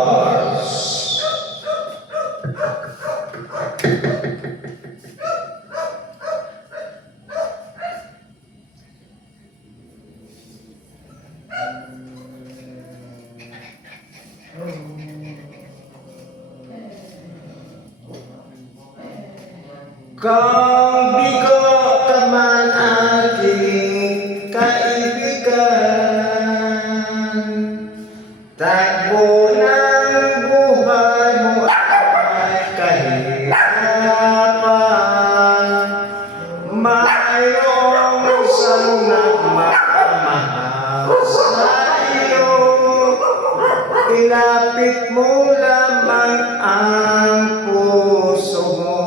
bars. Kung bigo ka man aking kaibigan, takbo ng buhay mo ay kahirapan. Mayroong isang nagmamahal sa iyo, ilapit mo lamang ang puso mo.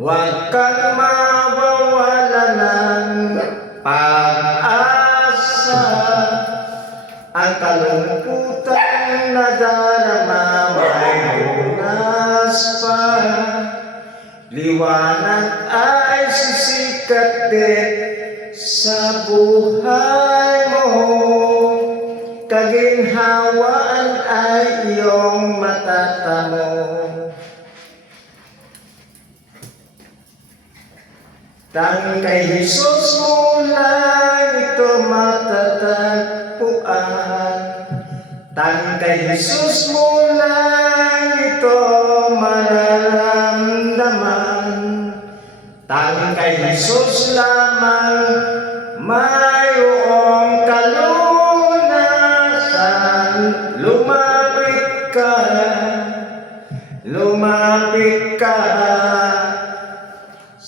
Huwag kang mawawala ng pag-asa. Ang kalungkutan na darama may lunas pa. Liwanag ay sisikat din sa buhay mo. Kaginhawaan ay iyong matatamo. Tanging kay Jesus mo lang ito matatagpuan. Tanging kay Jesus mo lang ito mararamdaman. Tanging kay Jesus lamang mayroong kalunasan. Lumapit ka, lumapit ka.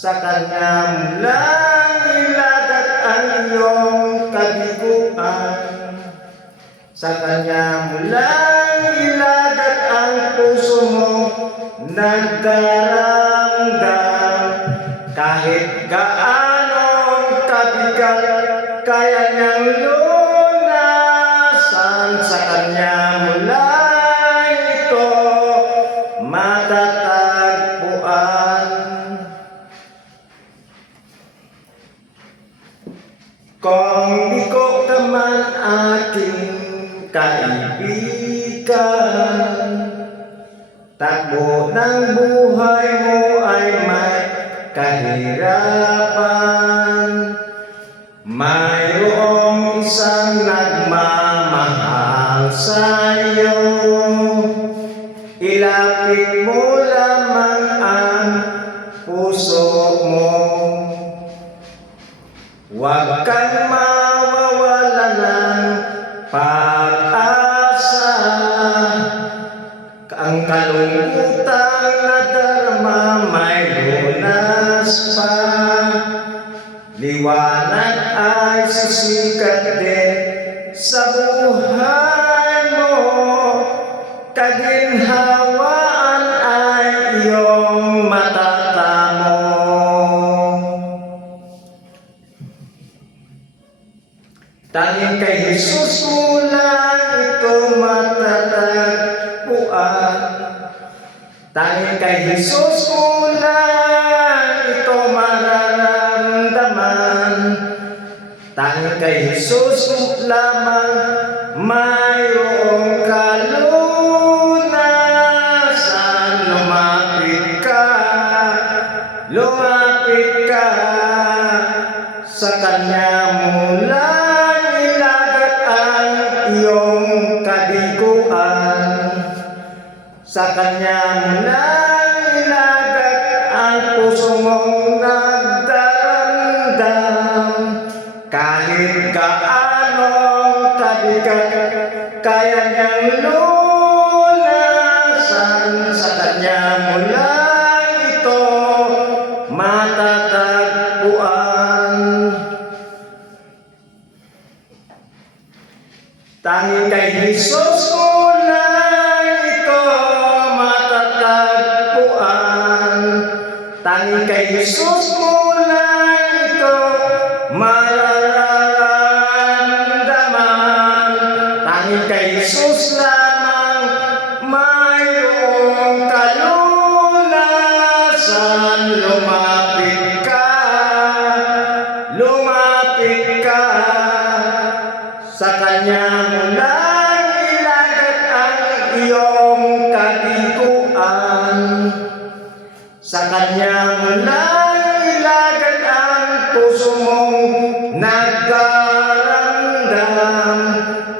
Sa Kanya mo lang ilagat ang iyong kabiguan. Sa Kanya mo lang ilagat ang puso mo nagdaramdam. Kahit gaanong kabigat kaya niyang lunasan. Sa Kanya mo lang ito matatagpuan. Kung bigo ka man aking kaibigan, takbo ng buhay mo ay may kahirapan. Mayroong isang nagmamahal sa iyo, ilapit mo lamang ang puso mo. Huwag kang mawawala ng pag-asa. Ang kalungkutan na darama may lunas pa. Liwanag ay sisikat din sa buhay mo. Kaginhawaan ay iyong matatamo. Tanging kay Jesus mo lang ito matatagpuan. Tanging kay Jesus mo lang ito mararamdaman. Tanging kay Jesus mo lamang mayroong kalunasan. Lumapit ka, lumapit ka. Sa Kanya mo lang iyong kabiguan. Sa Kanya mo lang ilagat ang puso mong nagdaramdam. Kahit gaanong kabigat kaya niyang lunasan. Sa Kanya mo lang ito matatagpuan. Tanging kay Jesus mo lang ito matatagpuan. Tanging kay Jesus mo lang ito mararamdaman. Tanging kay Jesus lamang mayroong kalunasan. Lumapit ka, lumapit ka. Sa Kanya mo lang ilagat ang iyong kabiguan. Sa Kanya mo lang ilagay ang puso mong nagdaramdam.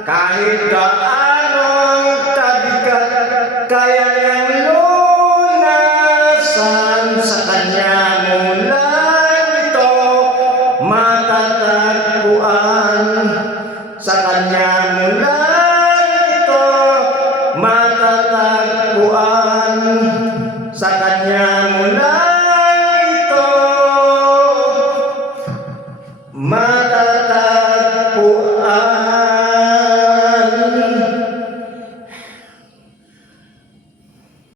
Kahit gaanong kabigat, kaya niyang lunasan. Sa Kanya mo lang ito matatagpuan. Sa Kanya mo lang ito matatagpuan. Sa Kanya